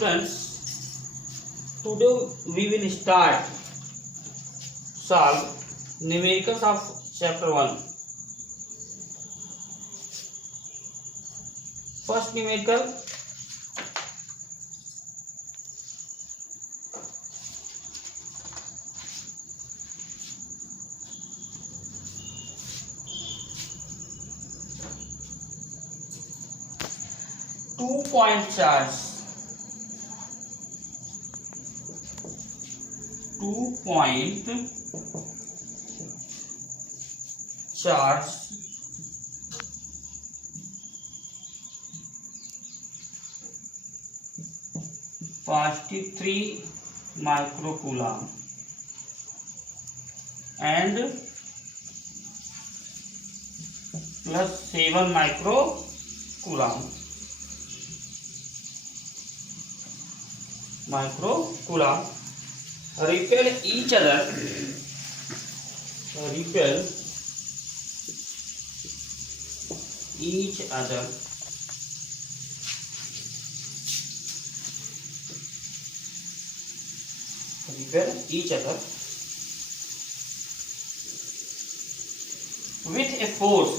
students, today we will start solve numericals of chapter 1. First numerical, two-point charge. 2-point charge +3 microcoulomb and +7 microcoulomb. Repel each other. Repel each other with a force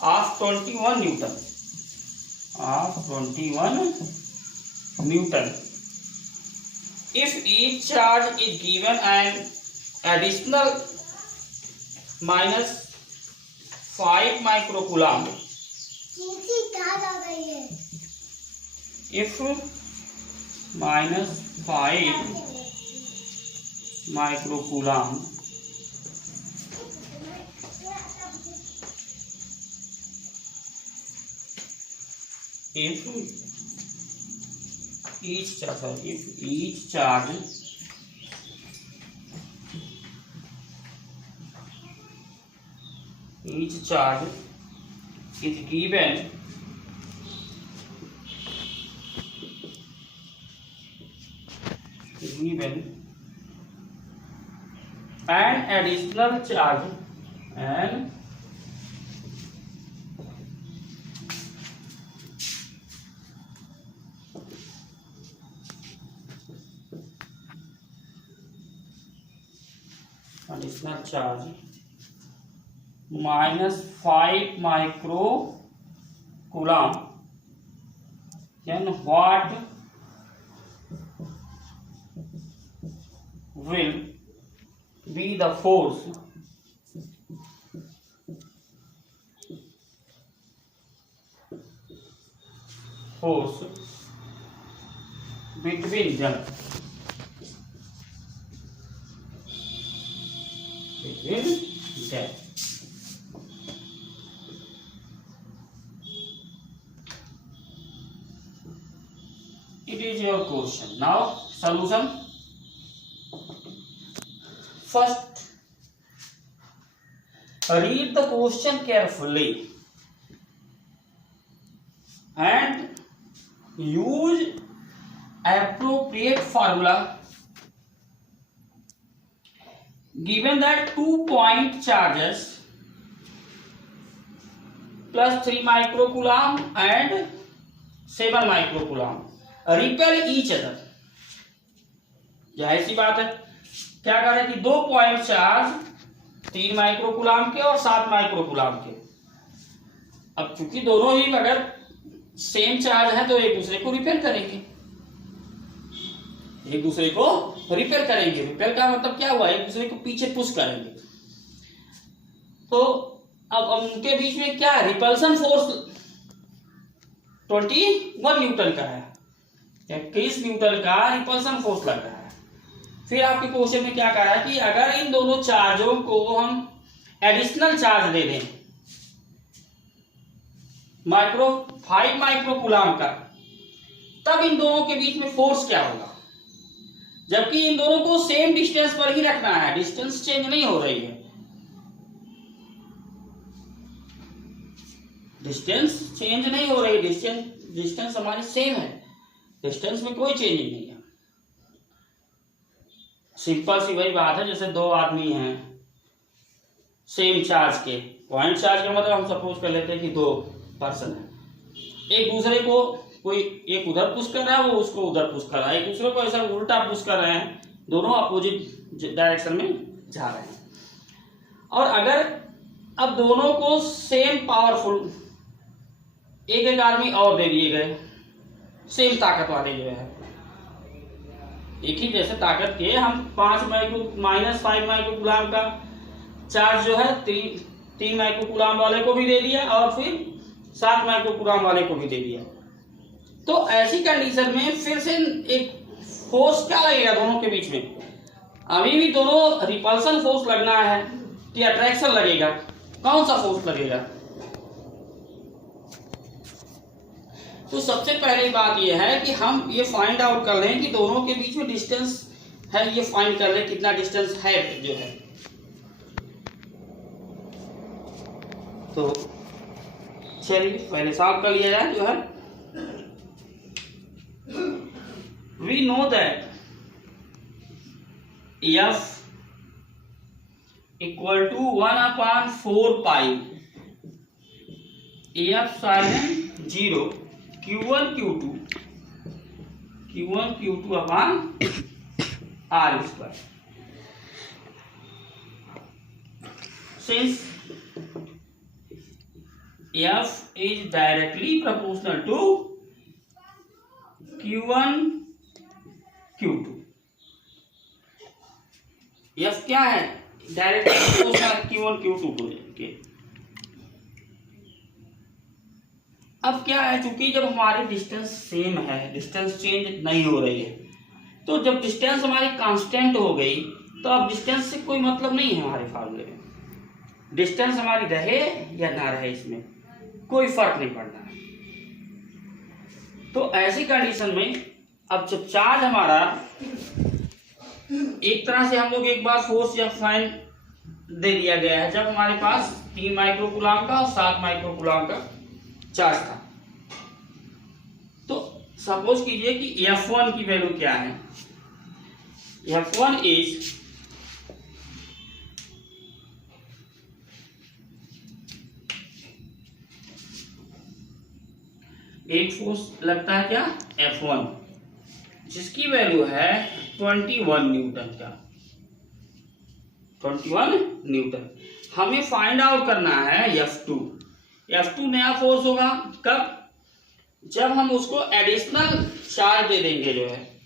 of 21 Newton. If each charge is given an additional -5 microcoulomb, if -5 microcoulomb if each charge is given an additional charge -5 microcoulomb, then what will be the force between them? It is your question. Now solution. First, read the question carefully and use appropriate formula. Given that 2-point charges +3 microcoulomb and 7 microcoulomb repel each other. जाहिर सी बात है, क्या कह रहे हैं कि 2 point charge 3 microcoulomb के और 7 माइक्रोकुलाम के। अब चूंकि दोनों ही अगर सेम चार्ज है तो एक दूसरे को रिपेल करेंगे। रिपेल का मतलब क्या हुआ? एक दूसरे को पीछे पुश करेंगे। तो अब उनके बीच में क्या है? रिपल्सन फोर्स 21 न्यूटन का है, 21 न्यूटन का रिपल्सन फोर्स लग रहा है। फिर आपके क्वेश्चन में क्या कह रहा है कि अगर इन दोनों चार्जों को हम एडिशनल चार्ज दे दें 5 माइक्रोकुलाम का, तब इन दोनों के बीच में फोर्स क्या होगा? जबकि इन दोनों को सेम डिस्टेंस पर ही रखना है, डिस्टेंस चेंज नहीं हो रही है। डिस्टेंस हमारी सेम है, डिस्टेंस में कोई चेंज नहीं है। सिंपल सी वही बात है, जैसे दो आदमी हैं, सेम चार्ज के, पॉइंट चार्ज का मतलब हम सपोज कर लेते हैं कि 2 पर्सन है, एक दूसरे को कोई एक उधर पुश कर रहा है, वो उसको उधर पुश कर रहा है, एक दूसरे को ऐसा उल्टा पुश कर रहे हैं, दोनों अपोजिट डायरेक्शन में जा रहे हैं। और अगर अब दोनों को सेम पावरफुल एक आदमी और दे दिए गए, सेम ताकत वाले जो है, एक ही जैसे ताकत के हम 5 माइक्रोकूलाम का चार्ज जो है 3 माइक्रोकूलाम वाले को भी दे दिया और फिर 7 माइक्रोकूलाम वाले को भी दे दिया। तो ऐसी कंडीशन में फिर से एक फोर्स क्या लगेगा दोनों के बीच में? अभी भी दोनों रिपल्सन फोर्स लगना है कि अट्रैक्शन लगेगा? कौन सा फोर्स लगेगा? तो सबसे पहली बात यह है कि हम ये फाइंड आउट कर लें कि दोनों के बीच में डिस्टेंस है, ये फाइंड कर लें कितना डिस्टेंस है जो है। तो चलिए पहले सॉल्व कर लिया जाए जो है। We know that F equal to 1/4 pi F साइन 0 Q1 Q2 upon R square. Since F is directly proportional to Q1 Q2, F क्या है? डायरेक्ट Q1 Q2 को लेके। अब क्या है, चूंकि जब हमारी डिस्टेंस सेम है, डिस्टेंस चेंज नहीं हो रही है, तो जब डिस्टेंस हमारी कांस्टेंट हो गई तो अब डिस्टेंस से कोई मतलब नहीं है हमारे फार्मूले में। डिस्टेंस हमारी रहे या ना रहे इसमें कोई फर्क नहीं पड़ता है। तो ऐसी कंडीशन में अब जब चार्ज हमारा एक तरह से हम लोग एक बार फोर्स या फाइन दे दिया गया है, जब हमारे पास 3 माइक्रोकूलाम का और 7 माइक्रोकूलाम का चार्ज था, तो सपोज कीजिए कि F1 की वैल्यू क्या है? F1 इज एक फोर्स लगता है क्या? F1, जिसकी वैल्यू है 21 न्यूटन का, 21 न्यूटन। हमें फाइंड आउट करना है F2 नया फोर्स होगा कब? जब हम उसको एडिशनल चार्ज दे देंगे, जो है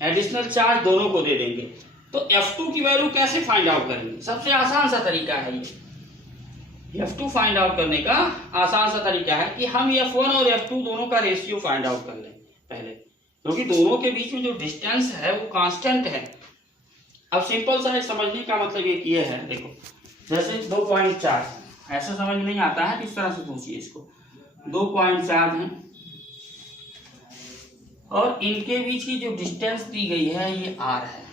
एडिशनल चार्ज दोनों को दे देंगे। तो F2 की वैल्यू कैसे फाइंड आउट करेंगे? सबसे आसान सा तरीका है ये। F2 फाइंड आउट करने का आसान सा तरीका है कि हम F1 और F2 दोनों का रेशियो फाइंड आउट कर लें पहले, क्योंकि दोनों के बीच में जो डिस्टेंस है वो कांस्टेंट है। अब सिंपल सा समझने का मतलब ये है, देखो जैसे 2 पॉइंट चार्ज, ऐसे समझ नहीं आता है, किस तरह से सोचिए इसको। 2 पॉइंट चार्ज हैं और इनके बीच की जो डिस्टेंस दी गई है ये R है।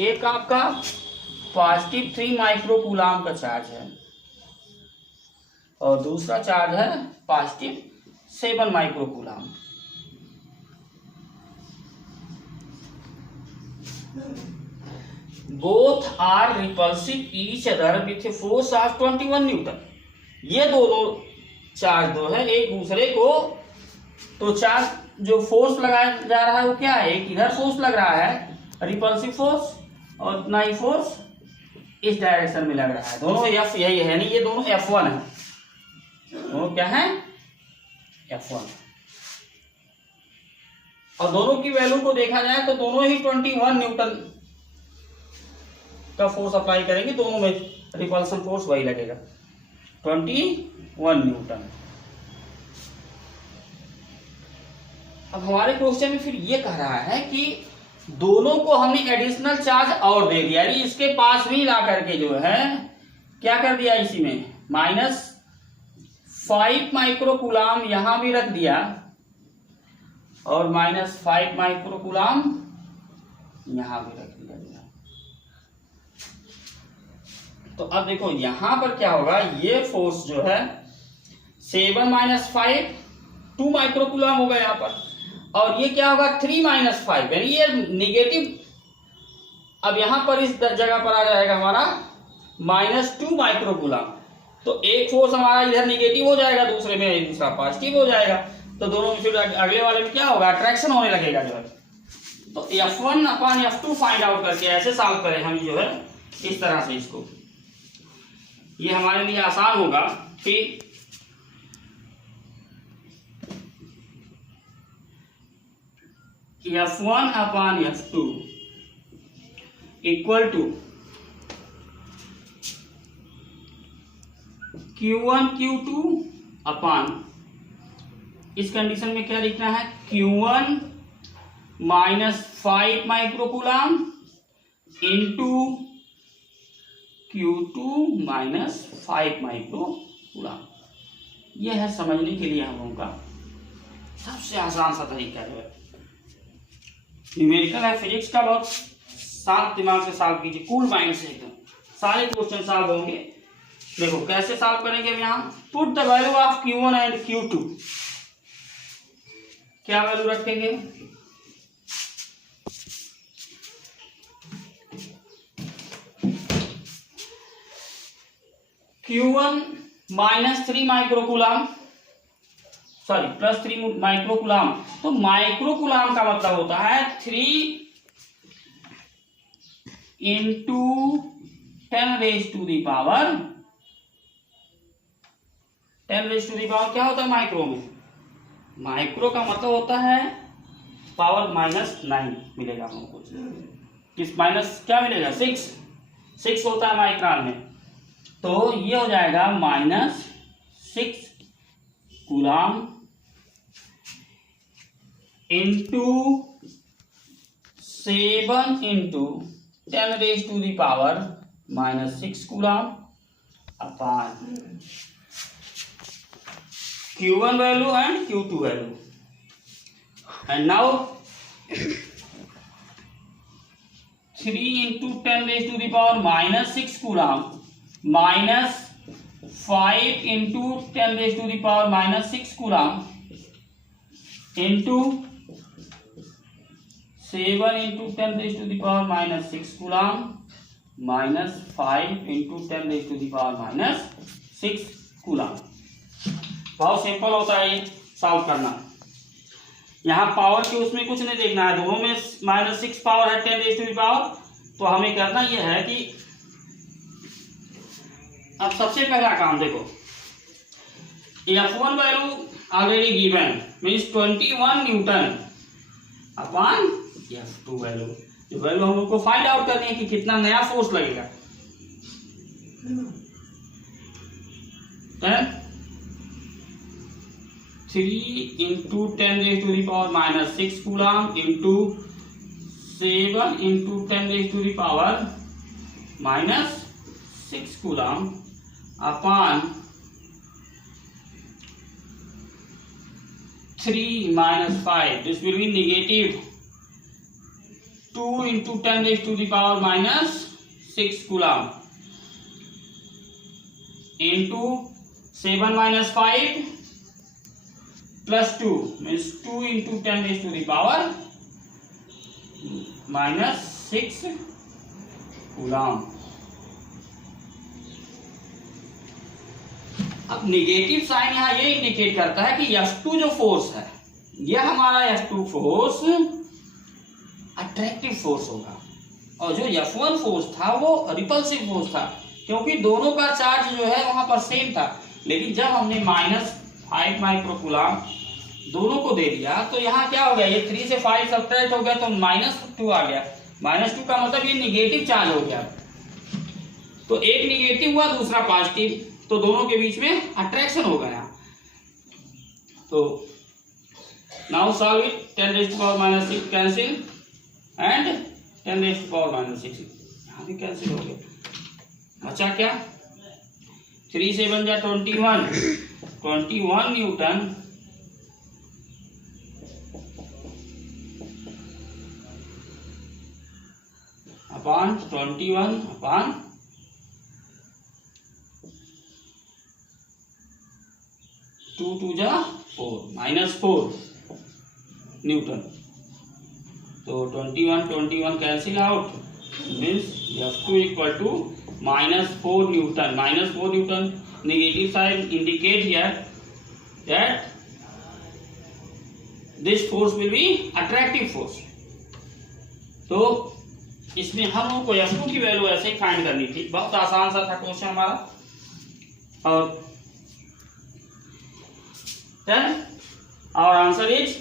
एक आपका पॉजिटिव 3 माइक्रोकूलाम का चार्ज है और दूसरा चार्ज है positive 7 microcoulomb. Both are repulsive each other with a force of 21 newton. ये दोनों चार्ज दो है एक दूसरे को, तो चार्ज जो फोर्स लगाया जा रहा है वो क्या है? एक इधर फोर्स लग रहा है रिपल्सिव फोर्स और उतना ही फोर्स इस डायरेक्शन में लग रहा है। दोनों F यही है, नहीं ये दोनों F1 है, दोनों क्या है? F1। और दोनों की वैल्यू को देखा जाए तो दोनों ही 21 न्यूटन का फोर्स अप्लाई करेंगे, दोनों में रिपल्सन फोर्स वही लगेगा 21 न्यूटन। अब हमारे क्वेश्चन में फिर ये कह रहा है कि दोनों को हमने एडिशनल चार्ज और दे दिया, यानी इसके पास भी ला करके जो है क्या कर दिया, इसी में -5 माइक्रोकूलाम यहां भी रख दिया और -5 माइक्रोकूलाम यहां भी रख दिया। तो अब देखो यहां पर क्या होगा, ये फोर्स जो है 7 - 5 2 माइक्रोकूलाम होगा यहाँ पर, और ये क्या होगा 3 - 5, यानी ये निगेटिव अब यहां पर इस जगह पर आ जाएगा हमारा -2 माइक्रोकूलम। तो एक फोर्स हमारा इधर निगेटिव हो जाएगा, दूसरे में दूसरा पॉजिटिव हो जाएगा। तो दोनों में फिर अगले वाले में क्या होगा, अट्रैक्शन होने लगेगा जो है। तो F1/F2 फाइंड आउट करके ऐसे सॉल्व करें हम जो है इस तरह से इसको, ये हमारे लिए आसान होगा। फिर F1/F2 equal to Q1 Q2 upon, इस कंडीशन में क्या लिखना है, Q1 -5 microcoulomb into Q2 -5 microcoulomb. यह है समझने के लिए हम लोगों का सबसे आसान सा तरीका जो है। न्यूमेरिकल है, फिजिक्स का बहुत शांत दिमाग से सॉल्व कीजिए, कूल माइंड से एकदम सारे क्वेश्चन सॉल्व होंगे। देखो कैसे सॉल्व करेंगे। अब यहाँ put the value of Q1 and Q2, क्या वैल्यू रखेंगे, Q1 -3 माइक्रोकूलम, सॉरी +3 माइक्रोकूलम। तो माइक्रोकूलम का मतलब होता है 3 इंटू 10⁻⁴ क्या होता है माइक्रो में, माइक्रो का मतलब होता है पावर -9 मिलेगा हम लोग को। किस माइनस क्या मिलेगा, 6 होता है माइक्रोन में। तो ये हो जाएगा -6 coulomb into 7 into 10⁻⁻6 coulomb upon Q1 value and Q2 value. And now 3 into 10⁻⁻6 coulomb minus 5 into 10⁻⁻6 coulomb into 7 into 10⁻⁻6 coulomb minus 5 into 10⁻⁻6 coulomb। बहुत सिंपल होता है ये सॉल्व करना। यहाँ पावर के उसमें कुछ नहीं देखना है, दोनों में -6 पावर है 10⁻⁻। तो हमें करना यह है कि अब सबसे पहला काम देखो, F1 value already given means 21 Newton upon F2 value. जो वैल्यू हम लोग को फाइंड आउट करनी है कि कितना नया फोर्स लगेगा। 3 into 10⁻⁻6 coulomb into 7 into 10⁻⁻6 coulomb upon 3 minus 5. This will be negative 2 into 10⁻⁻6 coulomb into 7 minus 5 plus 2 means 2 into 10⁻⁻6 coulomb. अब निगेटिव साइन यहाँ ये इंडिकेट करता है कि F2 जो फोर्स है यह हमारा F2 फोर्स अट्रैक्टिव फोर्स होगा, और जो F1 फोर्स था वो रिपल्सिव फोर्स था, क्योंकि दोनों का चार्ज जो है वहां पर सेम था। लेकिन जब हमने -5 माइक्रोकूलम दोनों को दे दिया तो यहाँ क्या हो गया, ये 3 से 5 सब्ट्रैक्ट हो गया तो -2 आ गया। -2 का मतलब ये निगेटिव चार्ज हो गया। तो एक निगेटिव हुआ दूसरा पॉजिटिव, तो दोनों के बीच में अट्रैक्शन हो गया। तो now solve it, 10⁻⁻6 cancel and 10⁻⁻6 यहाँ भी कैंसिल हो गया। बचा क्या, 3 से 7 जा 21 न्यूटन अपॉन 21 अपॉन 2 2 जा 4 -4 न्यूटन। तो 21 cancel out means F2 equal to -4 newton. -4 newton negative side indicate here that this force will be attractive force. तो इसमें हम लोग को F2 की वैल्यू ऐसे ही फाइंड करनी थी. बहुत आसान सा था क्वेश्चन हमारा. और then our answer is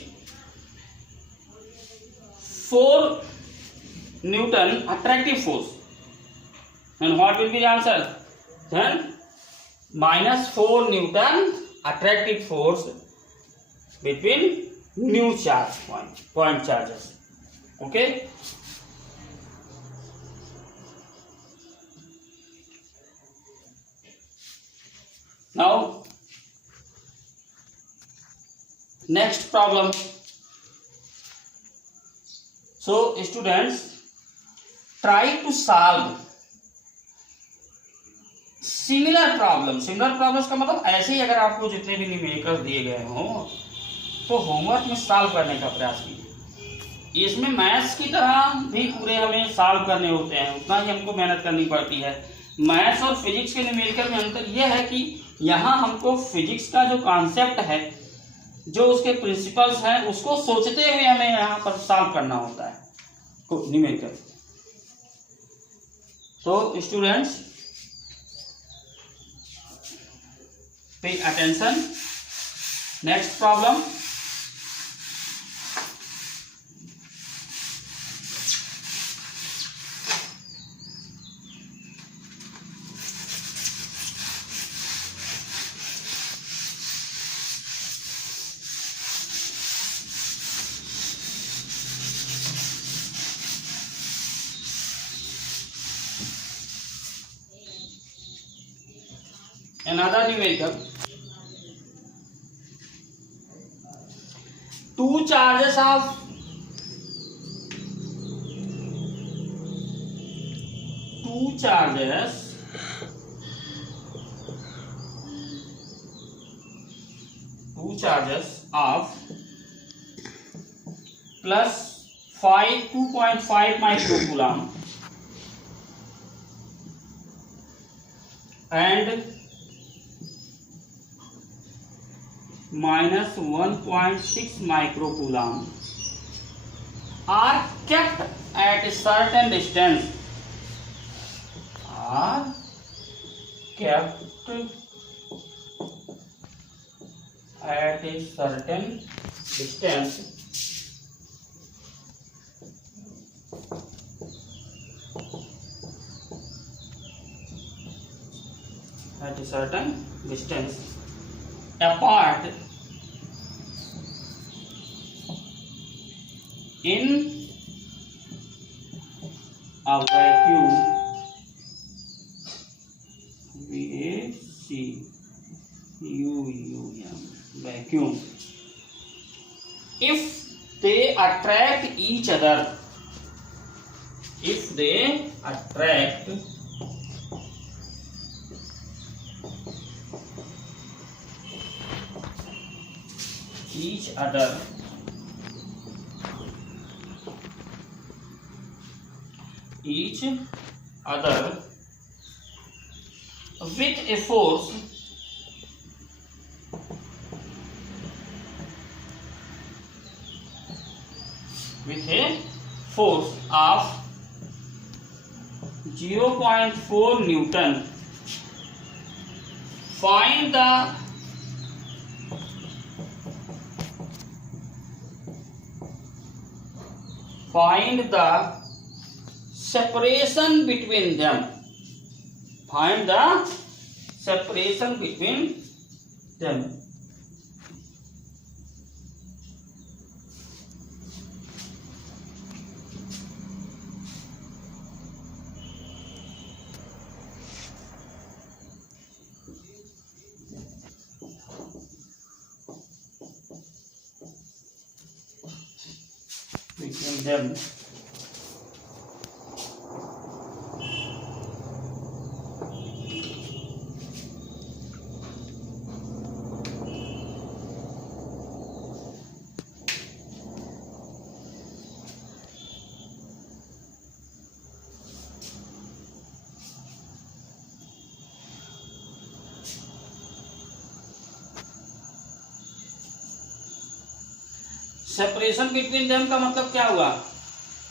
4 Newton attractive force. And what will be the answer? Then -4 Newton attractive force between new charge point charges. Okay. Now next problem. So students, try to solve similar problem. Similar problems का मतलब ऐसे ही अगर आपको जितने भी numericals दिए गए हों तो होमवर्क में सॉल्व करने का प्रयास कीजिए. इसमें मैथ्स की तरह भी पूरे हमें सॉल्व करने होते हैं, उतना ही हमको मेहनत करनी पड़ती है. मैथ्स और फिजिक्स के न्यूमेरिकल में अंतर यह है कि यहाँ हमको फिजिक्स का जो कॉन्सेप्ट है, जो उसके प्रिंसिपल्स हैं, उसको सोचते हुए हमें यहाँ पर सॉल्व करना होता है numerical. So students, pay attention. Next problem. Another numerical. Two charges of plus 2.5 microcoulomb and -1.6 microcoulomb are kept at a certain distance. Are kept at a certain distance apart in a vacuum. Vacuum. If they attract each other, each other with a force of 0.4 Newton, find the separation between them. Find the separation between them. Between them. Separation between them का मतलब क्या हुआ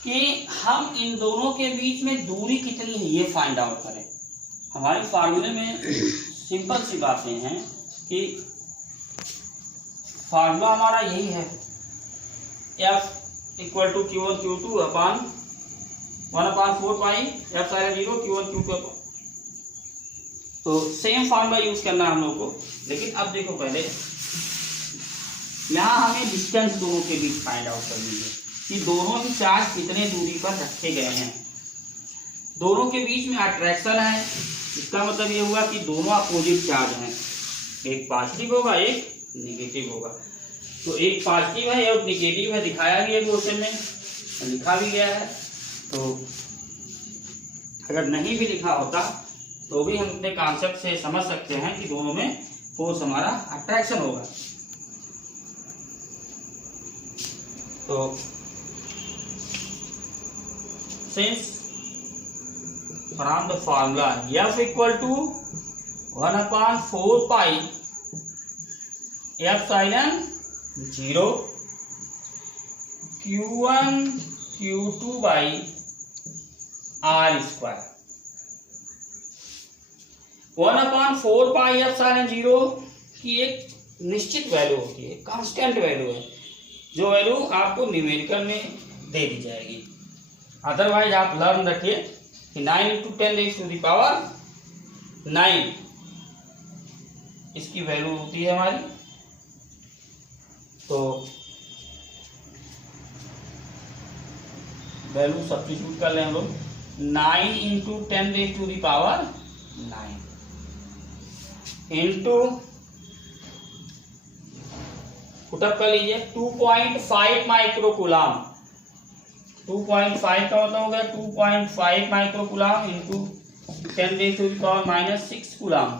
कि हम इन दोनों के बीच में दूरी कितनी है ये फाइंड आउट करें। हमारे फार्मूले में सिंपल सी बातें हैं कि फार्मूला हमारा यही है, F equal to Q1 Q2 upon 1/4 pi F0 Q1 Q2। तो सेम फार्मूला यूज करना है हम लोग को। लेकिन अब देखो, पहले यहाँ हमें डिस्टेंस दोनों के बीच फाइंड आउट करनी है कि दोनों ही चार्ज कितने दूरी पर रखे गए हैं। दोनों के बीच में अट्रैक्शन है, इसका मतलब ये हुआ कि दोनों अपोजिट चार्ज हैं, एक पॉजिटिव होगा एक निगेटिव होगा। तो एक पॉजिटिव है और निगेटिव है, दिखाया गया क्वेश्चन में, लिखा भी गया है। तो अगर नहीं भी लिखा होता तो भी हम अपने कॉन्सेप्ट से समझ सकते हैं कि दोनों में फोर्स हमारा अट्रैक्शन होगा। तो since from the formula F equal to 1/4 pi epsilon 0 Q1 Q2 by R square. 1/4 pi epsilon 0 की एक निश्चित वैल्यू होती है, कांस्टेंट वैल्यू है, जो वैल्यू आपको न्यूमेरिकल में दे दी जाएगी। अदरवाइज आप लर्न रखिए कि 9 × 10⁹ इसकी वैल्यू होती है हमारी। तो वैल्यू सब्स्टिट्यूट कर लें हम लोग, 9 × 10⁹ इंटू पुटअप कर लीजिए 2.5 माइक्रोकूलम। 2.5 का मतलब हो गया 2.5 microcoulomb into 10⁻⁻6 coulomb,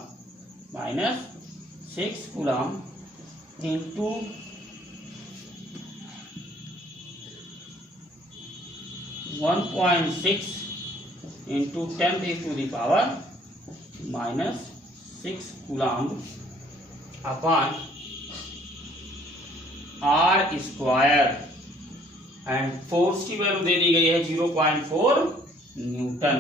-6 coulomb into 1.6 into 10⁻⁻6 coulomb upon R square. And force की वैल्यू दे दी गई है 0.4 न्यूटन।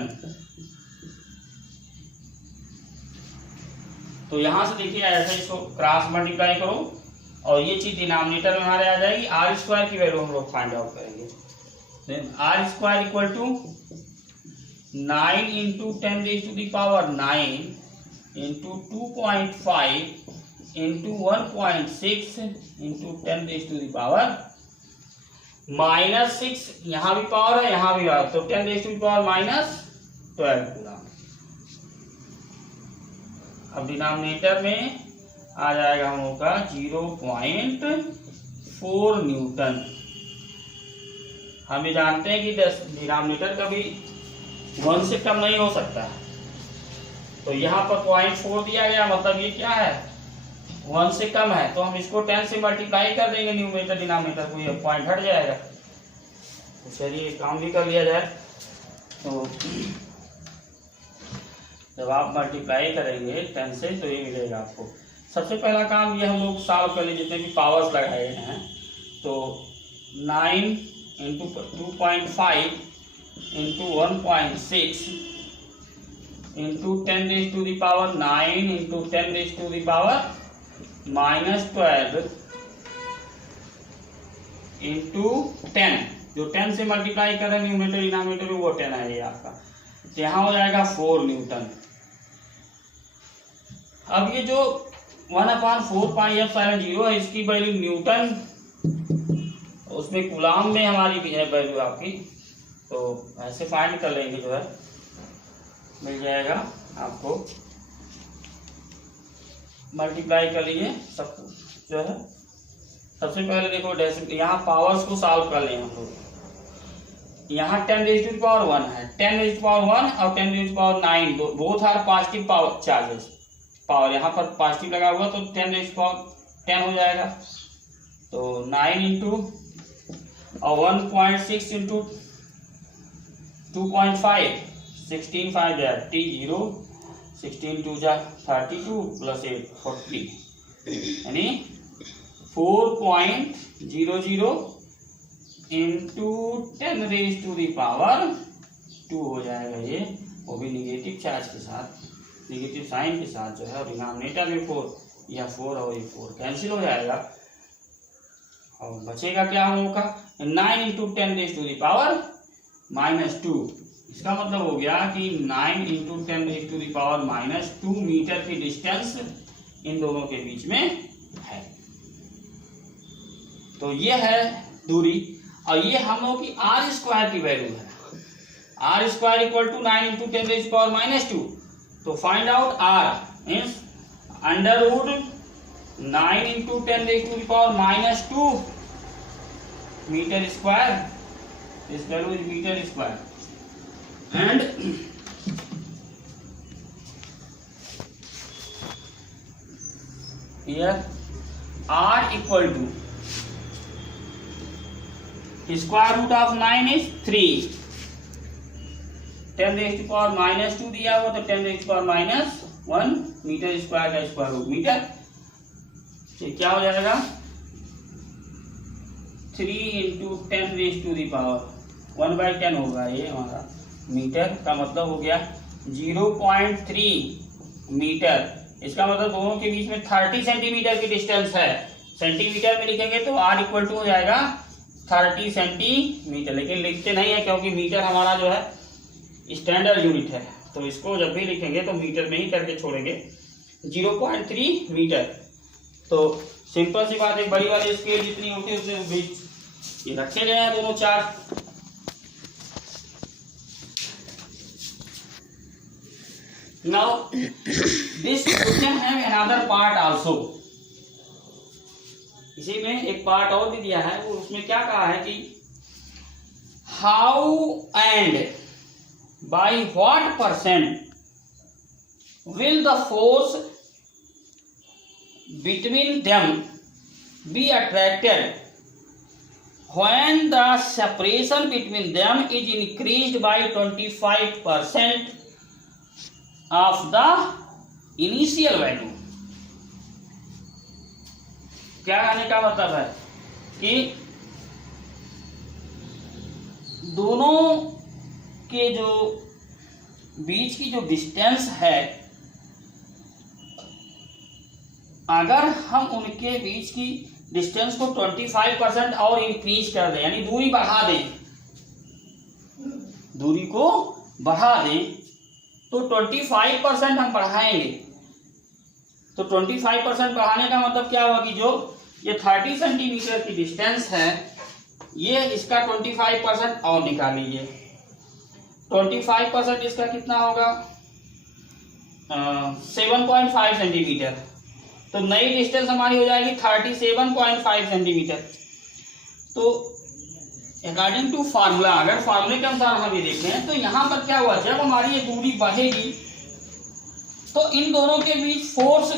तो यहां से देखिए ऐसे इसको क्रॉस मल्टीप्लाई करो और ये चीज डिनोमिनेटर में हमारे आ जाएगी। R स्क्वायर की वैल्यू हम लोग फाइंड आउट करेंगे। Then R square equal to 9 into 10⁹9 into 2.5 into 1.6 into 10⁻⁻6। यहाँ भी पावर है यहाँ भी पावर, तो 10⁻⁻12 कूलम। अब डिनोमिनेटर में आ जाएगा हम लोग का 0.4 न्यूटन। हम ये जानते हैं कि डिनोमिनेटर कभी 1 से कम नहीं हो सकता। तो यहाँ पर 0.4 दिया गया, मतलब ये क्या है 1 से कम है, तो हम इसको 10 से मल्टीप्लाई कर देंगे न्यूमरेटर डिनोमिनेटर को, ये पॉइंट हट जाएगा। तो चलिए काम भी कर लिया जाए। तो जब आप मल्टीप्लाई करेंगे 10 से तो ये मिलेगा आपको। सबसे पहला काम ये हम लोग सॉल्व कर लिए, जितने भी पावर्स लगाए हैं। तो 9 into 2.5 into 1.6 into 10⁻⁹9 into 10⁻⁻12 into 10, जो 10 से मल्टीप्लाई कर रहे हैं न्यूमरेटर डिनोमिनेटर वो 10 है ये आपका। तो यहाँ हो जाएगा 4 न्यूटन। अब ये जो 1/4 पाई एप्सिलॉन 0 है, इसकी वैल्यू न्यूटन, उसमें कूलम में हमारी भी है वैल्यू आपकी। तो ऐसे फाइंड कर लेंगे, जो है मिल जाएगा आपको। मल्टीप्लाई कर लीजिए सब जो है। सबसे पहले देखो यहाँ पावर्स को सॉल्व कर लें हम लोग। यहाँ 10⁻1 है, 10⁻1 और 10⁻9 both are positive power charges. Power यहाँ पर पॉजिटिव लगा हुआ तो 10⁻10 हो जाएगा। तो 9 इंटू और 1.6 इंटू 2.5, 16 5 T0, 16 2 32 प्लस 8 40, यानी 4.00 into 10 raise to the power 2 हो जाएगा ये, वो भी निगेटिव चार्ज के साथ, निगेटिव साइन के साथ जो है, और डिनोमिनेटर में 4, या 4 और ये 4 कैंसिल हो जाएगा, और बचेगा क्या हम लोग का 9 into 10 raise to the power -2। इसका मतलब हो गया कि 9 into 10 raise to the power -2 metre की डिस्टेंस इन दोनों के बीच में है। तो ये है दूरी, और ये हम लोग की आर स्क्वायर की वैल्यू है। R square equal to 9 into 10 raise power -2। तो find out R means under root 9 into 10 raise to the power -2 metre square, this value is metre square, and here r equal to square root of 9 is 3, 10 raise to power -2 दिया हुआ, तो 10 raise to power -1 metre square का square root metre, तो क्या हो जाएगा 3 into 10 raise to the power 1/10 होगा ये हमारा मीटर का, मतलब हो गया 0.3 मीटर। इसका मतलब दोनों के बीच में 30 सेंटीमीटर की डिस्टेंस है। सेंटीमीटर में लिखेंगे तो r इक्वल टू हो जाएगा 30 सेंटीमीटर, लेकिन लिखते नहीं है क्योंकि मीटर हमारा जो है स्टैंडर्ड यूनिट है, तो इसको जब भी लिखेंगे तो मीटर में ही करके छोड़ेंगे। 0.3 मीटर, तो सिंपल सी बात है, बड़ी वाली स्केल जितनी होती है उसमें बीच ये रखे गए हैं दोनों chart. Now this question have another part also। इसी में एक पार्ट और भी दिया है, वो उसमें क्या कहा है कि how and by what percent will the force between them be attracted when the separation between them is increased by 25% of the initial value। क्या कहने का मतलब है कि दोनों के जो बीच की जो डिस्टेंस है, अगर हम उनके बीच की डिस्टेंस को 25% और इंक्रीज कर दें, यानी दूरी बढ़ा दें, दूरी को बढ़ा दें, तो 25% हम बढ़ाएंगे। तो 25% बढ़ाने का मतलब क्या हुआ कि जो ये 30 सेंटीमीटर की डिस्टेंस है, ये इसका 25% और निकाल लीजिए। 25% इसका कितना होगा 7.5 सेंटीमीटर, तो नई डिस्टेंस हमारी हो जाएगी 37.5 सेंटीमीटर। तो अकॉर्डिंग टू फार्मूला, अगर फार्मूले के अनुसार हम ये देखें तो यहाँ पर क्या हुआ, जब हमारी ये दूरी बढ़ेगी तो इन दोनों के बीच फोर्स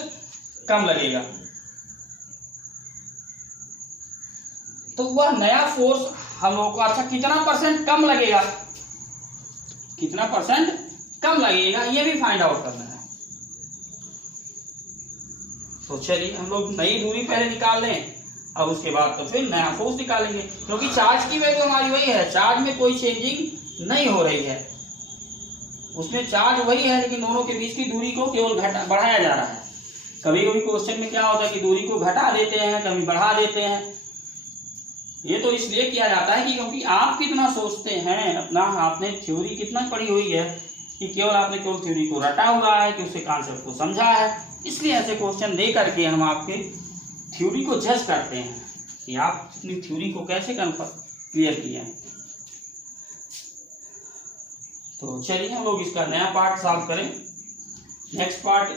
कम लगेगा, तो वह नया फोर्स हम लोगों को, अच्छा कितना परसेंट कम लगेगा, कितना परसेंट कम लगेगा ये भी फाइंड आउट करना है। तो चलिए हम लोग नई दूरी पहले निकाल लें और उसके बाद तो फिर नया फोर्स निकालेंगे, क्योंकि चार्ज की वैल्यू हमारी वही है, चार्ज में कोई चेंजिंग नहीं हो रही है, उसमें चार्ज वही है, लेकिन दोनों के बीच की दूरी को केवल बढ़ाया जा रहा है। कभी कभी क्वेश्चन में क्या होता है कि दूरी को घटा देते हैं, कभी बढ़ा देते हैं। ये तो इसलिए किया जाता है कि क्योंकि आप कितना सोचते हैं अपना, आपने थ्योरी कितना पढ़ी हुई है कि केवल आपने केवल थ्योरी को रटा हुआ है कि उसके कॉन्सेप्ट को समझा है, इसलिए ऐसे क्वेश्चन दे करके हम आपके थ्योरी को जज करते हैं कि आप अपनी थ्योरी को कैसे क्लियर किए हैं। तो चलिए हम लोग इसका नया पार्ट सॉल्व करें। नेक्स्ट पार्ट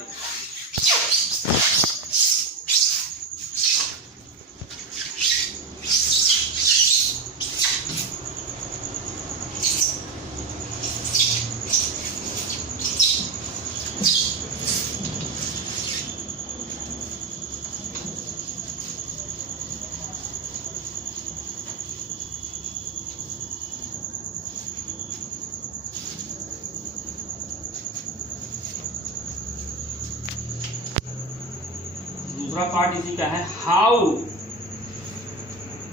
दूसरा पार्ट इसी का है, how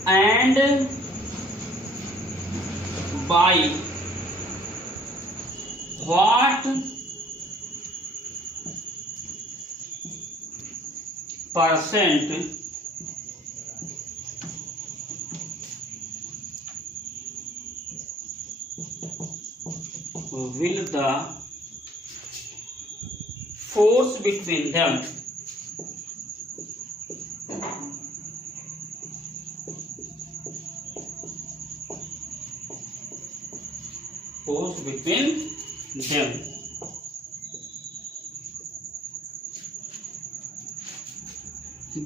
and by what percent will the force between them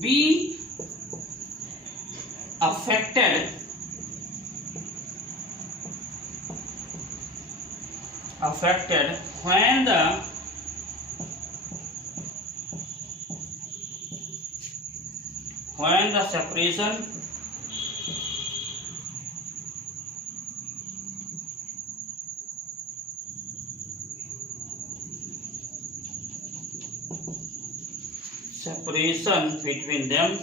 be affected when the separation between them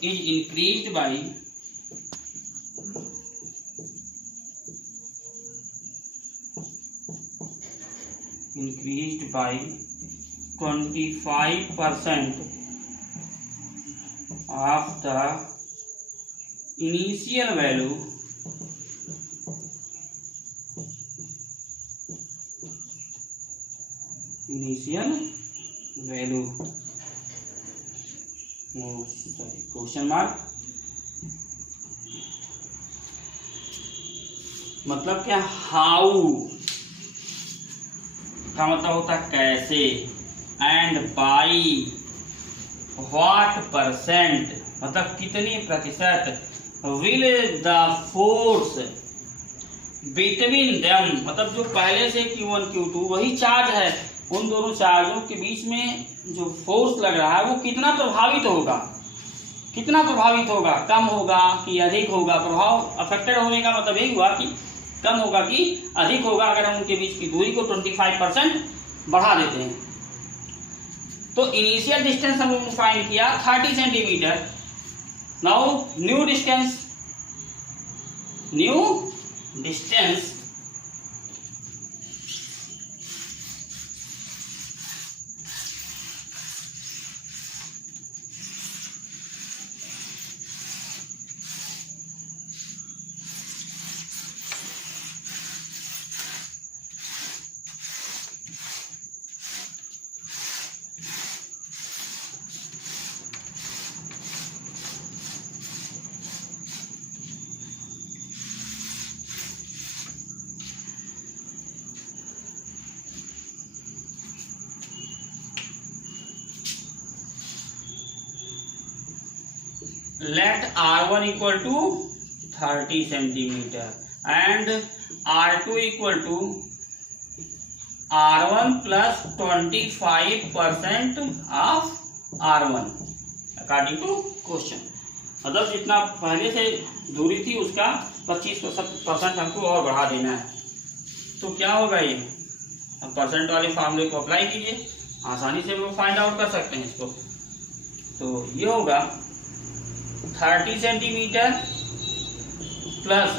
is increased by 25% of the initial value question mark मतलब क्या, how का मतलब होता है कैसे, एंड बाई व्हाट परसेंट मतलब कितनी प्रतिशत, will the force between them मतलब जो पहले से Q1 Q2 वही चार्ज है, उन दोनों चार्जों के बीच में जो फोर्स लग रहा है वो कितना प्रभावित होगा, कम होगा कि अधिक होगा। प्रभाव अफेक्टेड होने का मतलब यही हुआ कि कम होगा कि अधिक होगा अगर हम उनके बीच की दूरी को 25% बढ़ा देते हैं। तो इनिशियल डिस्टेंस हम लोगों ने फाइंड किया 30 centimetre. Now new distance let R1 equal to 30 centimeter and R2 equal to R1 plus 25% of R1 according to question। मतलब जितना पहले से दूरी थी उसका 25% हमको और बढ़ा देना है। तो क्या होगा ये, अब परसेंट वाले फार्मूले को अप्लाई कीजिए, आसानी से लोग फाइंड आउट कर सकते हैं इसको। तो ये होगा 30 centimetre plus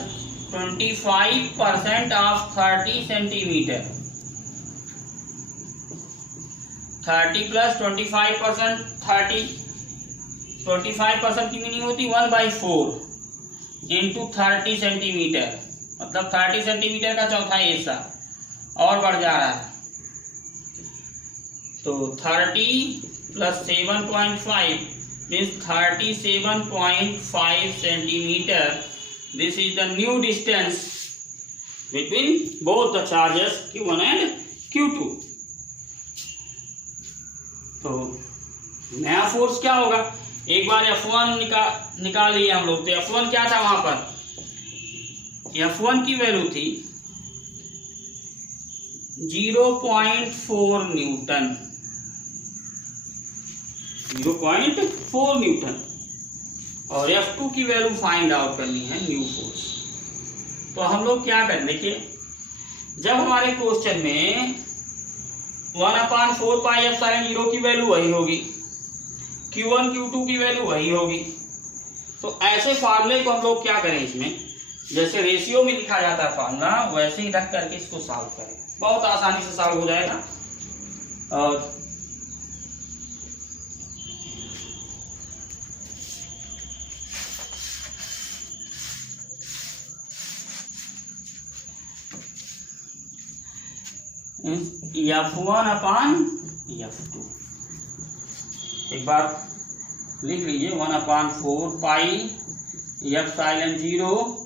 25% of 30 centimetre, 30 plus 25%, 25% की मीनिंग होती 1/4 इंटू 30 सेंटीमीटर मतलब 30 सेंटीमीटर का चौथाई हिस्सा और बढ़ जा रहा है। तो 30 plus 7.5 means 37.5 centimeter. This is the new distance between both the charges Q1 and Q2. तो नया फोर्स क्या होगा, एक बार F1 निकाल लिए हम लोग। तो F1 क्या था, वहां पर F1 की वैल्यू थी 0.4 न्यूटन, 0.4 न्यूटन, और F2 की वैल्यू फाइंड आउट करनी है न्यू फोर्स। तो हम लोग क्या करें, देखिए जब हमारे क्वेश्चन में 1/4 पाई एप्सिलॉन 0 की वैल्यू वही होगी, Q1 Q2 की वैल्यू वही होगी। तो ऐसे फार्मूले को हम लोग क्या करें, इसमें जैसे रेशियो में लिखा जाता है फार्मूला, वैसे ही रख करके इसको सॉल्व करें, बहुत आसानी से सॉल्व हो जाएगा। और F1 अपान F2 एक बार लिख लीजिए, 1/4 pi epsilon 0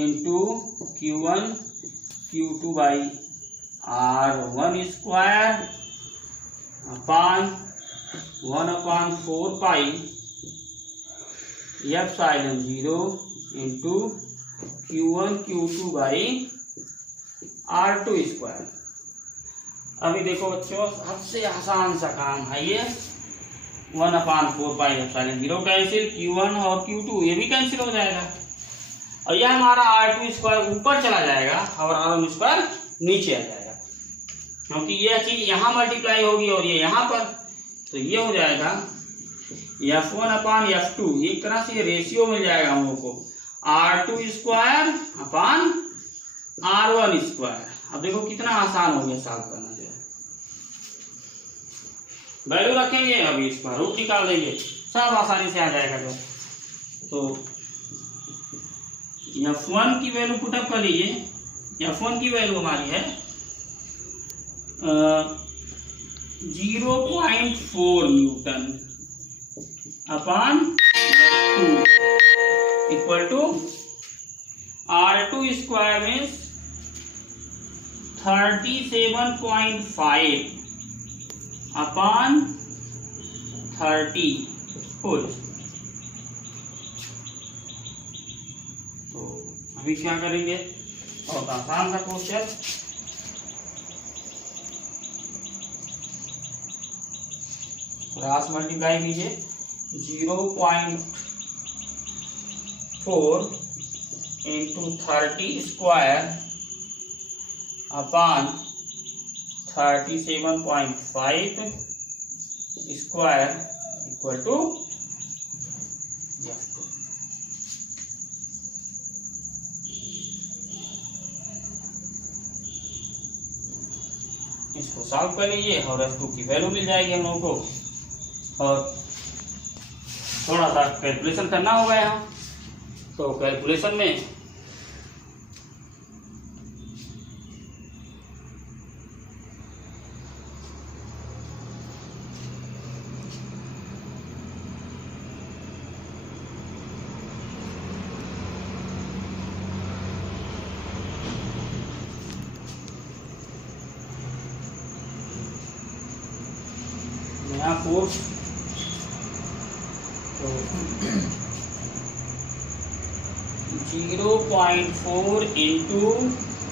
into Q1 Q2 by R1 square upon 1/4 pi epsilon 0 into Q1 Q2 by R2 square. अभी देखो बच्चों, सबसे आसान सा काम है ये, 1/4 पाई एप्सिलॉन 0 कैंसिल, Q1 और Q2 ये भी कैंसिल हो जाएगा, और यह हमारा R2 स्क्वायर ऊपर चला जाएगा और R1 स्क्वायर नीचे आ जाएगा, क्योंकि यह चीज यहाँ मल्टीप्लाई होगी और ये यहाँ पर, तो ये हो जाएगा F1 अपान F2, एक तरह से रेशियो मिल जाएगा हम लोग को, R2 square upon R1 square. अब देखो कितना आसान हो गया सॉल्व करना, जो है वैल्यू रखेंगे, अभी इसका रूट निकाल देंगे, सब आसानी से आ जाएगा। तो F1 की वैल्यू पुटअप कर लीजिए। F1 की वैल्यू हमारी है 0.4 newton upon 2 equal to R2 square means 37.5 upon 30 फुल। तो अभी क्या करेंगे, बहुत आसान सा क्वेश्चन, क्रॉस मल्टीप्लाई कीजिए, 0.4 into 30 square upon 37.5 square equal to F2। इसको सॉल्व कर लीजिए और F2 की वैल्यू मिल जाएगी हम लोगों को। और थोड़ा सा कैलकुलेशन करना होगा यहाँ, तो कैलकुलेशन में यहाँ फोर्स, तो 0.4 इंटू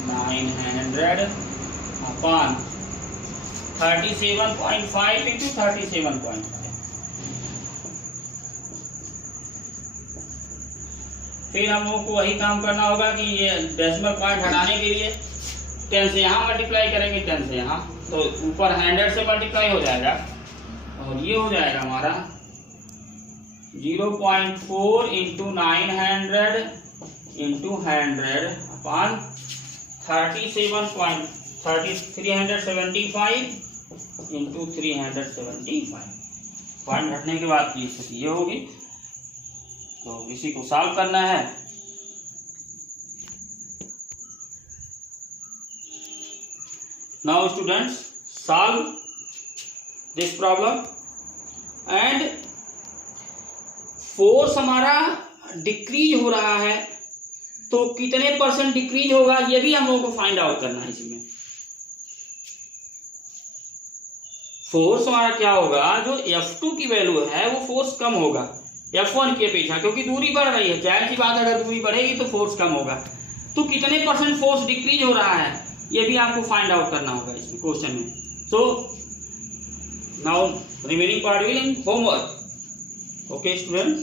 900 अपान 37.5 इंटू 37.5। फिर हम लोग को वही काम करना होगा कि ये डेसिमल पॉइंट हटाने के लिए 10 से यहाँ मल्टीप्लाई करेंगे, 10 से यहाँ, तो ऊपर 100 से मल्टीप्लाई हो जाएगा और ये हो जाएगा हमारा 0.4 इंटू 900 इंटू 100 अपान 375 इंटू 375। पॉइंट हटने के बाद की स्थिति ये होगी। तो इसी को सॉल्व करना है। Now students, solve this problem and force हमारा डिक्रीज हो रहा है, तो कितने परसेंट डिक्रीज होगा ये भी हम लोगों को फाइंड आउट करना है। इसमें फोर्स हमारा क्या होगा, जो F2 की वैल्यू है वो फोर्स कम होगा F1 की अपेक्षा, क्योंकि दूरी बढ़ रही है, जाहिर सी बात है अगर दूरी बढ़ेगी तो फोर्स कम होगा। तो कितने परसेंट फोर्स डिक्रीज हो रहा है ये भी आपको फाइंड आउट करना होगा इसमें क्वेश्चन में। So now remaining part will in homework. Okay student.